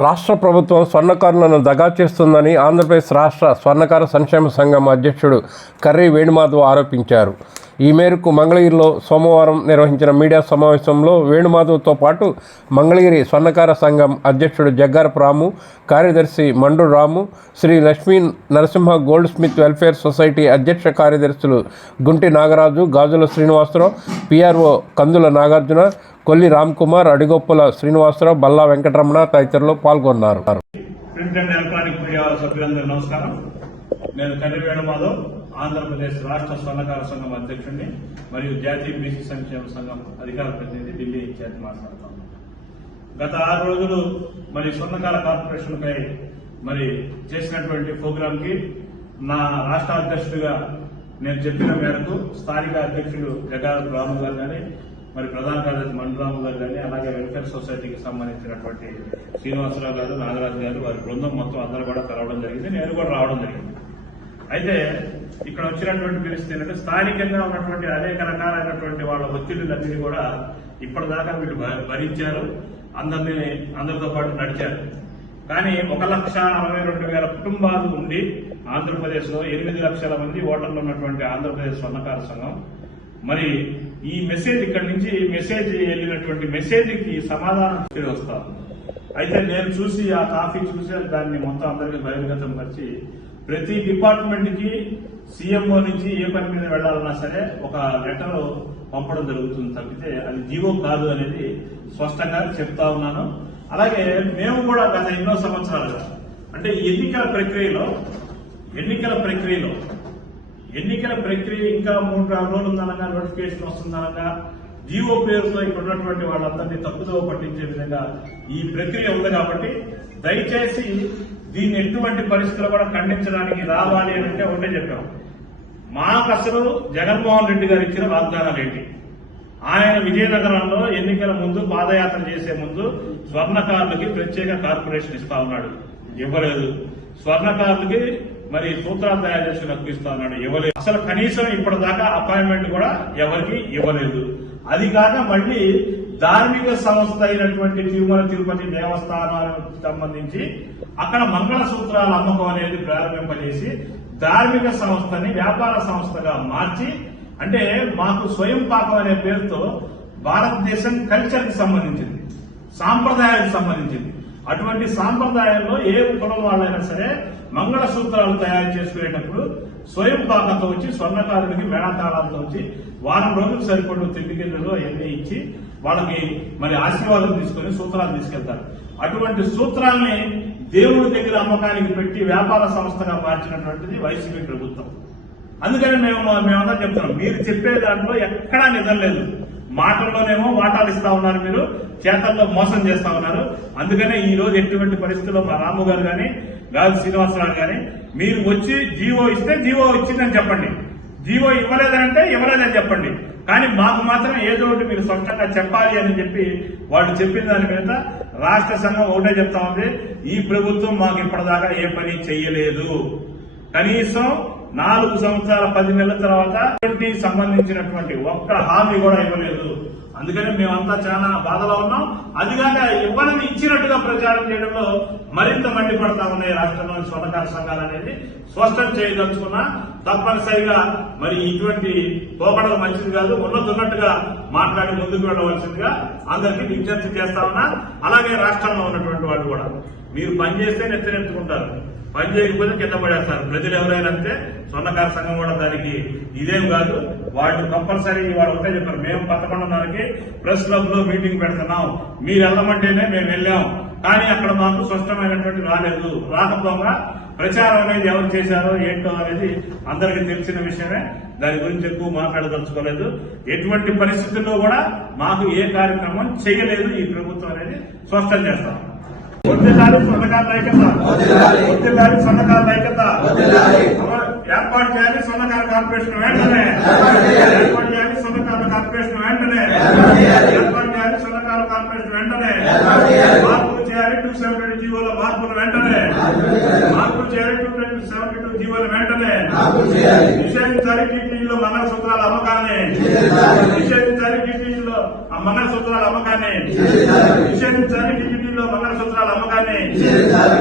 రాష్ట్ర ప్రభుత్వం స్వర్ణకారులను దగా చేస్తుందని ఆంధ్రప్రదేశ్ రాష్ట్ర స్వర్ణకార సంక్షేమ సంఘం అధ్యక్షుడు కర్రీ వేణుమాధవ్ ఆరోపించారు. ఈ మేరకు మంగళగిరిలో సోమవారం నిర్వహించిన మీడియా సమావేశంలో వేణుమాధవ్తో పాటు మంగళగిరి స్వర్ణకార సంఘం అధ్యక్షుడు జగ్గారపు రాము కార్యదర్శి Mandu Ramu Sri Lakshmi Narasimha goldsmith welfare society అధ్యక్ష కార్యదర్శులు గుంటి నాగరాజు గాజుల శ్రీనివాసరావు పిఆర్ఓ కందుల నాగార్జున కొల్లి రామ్కుమార్ అడిగొప్పుల శ్రీనివాసరావు బల్లా వెంకటరమణ తదితరులు పాల్గొన్నారు. ప్రింట్ అండ్ ఎలక్ట్రానిక్ మీడియా సభ్యులందరూ నమస్కారం. నేను కర్రి వేణుమాధవ్ ఆంధ్రప్రదేశ్ రాష్ట్ర స్వర్ణకార సంఘం అధ్యక్షుడిని మరియు జాతీయ బీసీ సంక్షేమ సంఘం అధికార ప్రతినిధి ఢిల్లీ చేతి మాట్లాడుతాను గత ఆరు రోజులు మరి స్వర్ణకార కార్పొరేషన్పై మరి చేసినటువంటి ప్రోగ్రాంకి నా రాష్ట్ర అధ్యక్షుడిగా నేను చెప్పిన మేరకు స్థానిక అధ్యక్షుడు జగారపు రాము గారు కానీ మరి ప్రధాన కార్యదర్శి మండరాము గారు కానీ అలాగే వెల్ఫేర్ సొసైటీకి సంబంధించినటువంటి శ్రీనివాసరావు గారు నాగరాజు గారు వారి బృందం మొత్తం అందరూ కూడా కలవడం జరిగింది నేను కూడా రావడం జరిగింది. అయితే ఇక్కడ వచ్చినటువంటి పరిస్థితి ఏంటంటే స్థానికంగా ఉన్నటువంటి అనేక రకాలైనటువంటి వాళ్ళ ఒత్తిళ్ళన్నీ కూడా ఇప్పటిదాకా వీళ్ళు భ- భరించారు అందరినీ అందరితో పాటు నడిచారు. కానీ ఒక లక్ష అరవై రెండు వేల కుటుంబాలు ఉండి ఆంధ్రప్రదేశ్లో ఎనిమిది లక్షల మంది ఓటర్లు ఉన్నటువంటి ఆంధ్రప్రదేశ్ స్వర్ణకార సంఘం మరి ఈ మెసేజ్ ఇక్కడి నుంచి మెసేజ్ వెళ్ళినటువంటి మెసేజ్కి సమాధానం చెప్పి అయితే నేను చూసి ఆ కాఫీ చూసి దాన్ని మొత్తం అందరికీ బహిర్గతం పరిచి ప్రతి డిపార్ట్మెంట్కి సీఎంఓ నుంచి ఏ పని మీద వెళ్ళాలన్నా సరే ఒక లెటర్ పంపడం జరుగుతుంది తప్పితే అది జీవో కాదు అనేది స్పష్టంగా చెప్తా ఉన్నాను. అలాగే మేము కూడా గత ఎన్నో సంవత్సరాలుగా అంటే ఎన్నికల ప్రక్రియలో ఎన్నికల ప్రక్రియలో ఎన్నికల ప్రక్రియ ఇంకా మూడు నాలుగు రోజులు ఉందనగా నోటిఫికేషన్ వస్తుందనగా జీవో పేరుతో ఇక్కడ ఉన్నటువంటి వాళ్ళందరినీ తప్పుదోవ పట్టించే విధంగా ఈ ప్రక్రియ ఉంది కాబట్టి దయచేసి దీన్ని ఎటువంటి పరిస్థితులు కూడా ఖండించడానికి రావాలి అని అంటే ఒకటే చెప్పాం. మాకు అసలు జగన్మోహన్ రెడ్డి గారు ఇచ్చిన వాగ్దానాలు ఏంటి? ఆయన విజయనగరంలో ఎన్నికల ముందు పాదయాత్ర చేసే ముందు స్వర్ణకారులకి ప్రత్యేక కార్పొరేషన్ ఇస్తా ఉన్నాడు. ఇవ్వలేదు స్వర్ణకారులకి మరి సూత్రాలు తయారు చేసి నాకు ఇస్తా ఉన్నాడు ఇవ్వలేదు అసలు కనీసం ఇప్పటిదాకా అపాయింట్మెంట్ కూడా ఎవరికి ఇవ్వలేదు. అది కాక మళ్ళీ ధార్మిక సంస్థ అయినటువంటి తిరుమల తిరుపతి దేవస్థానాలకు సంబంధించి అక్కడ మంగళ సూత్రాల అమ్మకం అనేది ప్రారంభింపజేసి ధార్మిక సంస్థని వ్యాపార సంస్థగా మార్చి అంటే మాకు స్వయం పాకం అనే పేరుతో భారతదేశం కల్చర్కి సంబంధించింది సాంప్రదాయాలకు సంబంధించింది. అటువంటి సాంప్రదాయంలో ఏ కులం వాళ్ళైనా సరే మంగళ సూత్రాలు తయారు చేసుకునేటప్పుడు స్వయం పాకతో వచ్చి స్వర్ణకారుడికి మేళతాళాలతో వచ్చి వారం రోజులు సరిపడు తిండి అవన్నీ ఇచ్చి వాళ్ళకి మరి ఆశీర్వాదం తీసుకొని సూత్రాలు తీసుకెళ్తారు. అటువంటి సూత్రాల్ని దేవుడి దగ్గర అమ్మకానికి పెట్టి వ్యాపార సంస్థగా మార్చినటువంటిది వైసీపీ ప్రభుత్వం. అందుకని మేము మేమంతా చెప్తున్నాం మీరు చెప్పే దాంట్లో ఎక్కడా నిజం లేదు. మాటల్లోనేమో వాటాలు ఇస్తా ఉన్నారు మీరు చేతల్లో మోసం చేస్తా ఉన్నారు. అందుకనే ఈ రోజు ఎటువంటి పరిస్థితుల్లో మా రాము గారు కానీ గాజు శ్రీనివాసరావు గాని మీరు వచ్చి జీవో ఇస్తే జీవో ఇచ్చిందని చెప్పండి. జీవో ఇవ్వలేదంటే ఇవ్వలేదని చెప్పండి. కానీ మాకు మాత్రం ఏదో ఒకటి మీరు స్పష్టంగా చెప్పాలి అని చెప్పి వాళ్ళు చెప్పిన దాని మీద రాష్ట్ర సంఘం ఒకటే చెప్తా ఉంది. ఈ ప్రభుత్వం మాకు ఇప్పటిదాకా ఏ పని చెయ్యలేదు కనీసం నాలుగు సంవత్సరాల పది నెలల తర్వాత ఇటువంటి సంబంధించినటువంటి ఒక్క హామీ కూడా ఇవ్వలేదు. అందుకని మేమంతా చాలా బాధలో ఉన్నాం. అదిగాక కాక ఇచ్చినట్టుగా ప్రచారం చేయడంలో మరింత మండిపడతా ఉన్నాయి రాష్ట్రంలోని స్వతకార సంఘాలు అనేది. స్పష్టం చేయదలుచుకున్నా తప్పనిసరిగా మరి ఇటువంటి పోకడలు మంచిది కాదు. ఉన్నట్టుగా మాట్లాడి ముందుకు వెళ్ళవలసిందిగా అందరికీ విజ్ఞప్తి చేస్తా ఉన్నా. అలాగే రాష్ట్రంలో ఉన్నటువంటి వాళ్ళు కూడా. మీరు పని చేస్తే నెత్తనెత్తుకుంటారు. పని చేయకపోతే కింద పడేస్తారు. ప్రజలు ఎవరైనా అంతే సొన్నకార సంఘం కూడా దానికి ఇదేం కాదు. వాళ్ళు కంపల్సరీ వాళ్ళు ఒకటే చెప్పారు. మేము పదకొండున్నరకి ప్రెస్ క్లబ్లో మీటింగ్ పెడుతున్నాం. మీరు వెళ్ళమంటేనే మేము వెళ్ళాం. కానీ అక్కడ మాకు స్పష్టమైనటువంటి రాలేదు. రాకపోగా ప్రచారం అనేది ఎవరు చేశారో ఏంటో అనేది అందరికీ తెలిసిన విషయమే. దాని గురించి ఎక్కువ మాట్లాడదలుచుకోలేదు. ఎటువంటి పరిస్థితుల్లో కూడా మాకు ఏ కార్యక్రమం చేయలేదు ఈ ప్రభుత్వం అనేది స్పష్టం చేస్తాం. వద్దిల్లాలి స్వర్ణకారుల ఐక్యత వద్దిల్లాలి స్వర్ణకారుల ఐక్యత ఏర్పాటు చేయాలి స్వర్ణకార కార్పొరేషన్ వెంటనే. ఏర్పాటు చేయాలి. స్వర్ణకార కార్పొరేషన్ వెంటనే. ఏర్పాటు చేయాలి. స్వర్ణకార కార్పొరేషన్ వెంటనే. మార్పులు చేయాలి టూ సెవెంటీ జీవోల మార్పులు వెంటనే. మార్పులు చేయాలి. టూ సెవెంటీ టూ జీవోల వెంటనే. నిషేధించాలి టీటీలో మంగళసూత్రాల అమ్మకాన్ని. నిషేధించాలి. టీటీలో మంగళసూత్రాల అమ్మకాన్ని. నిషేధించాలి. టీటీలో మంగళసూత్రాల నిషేధించాలి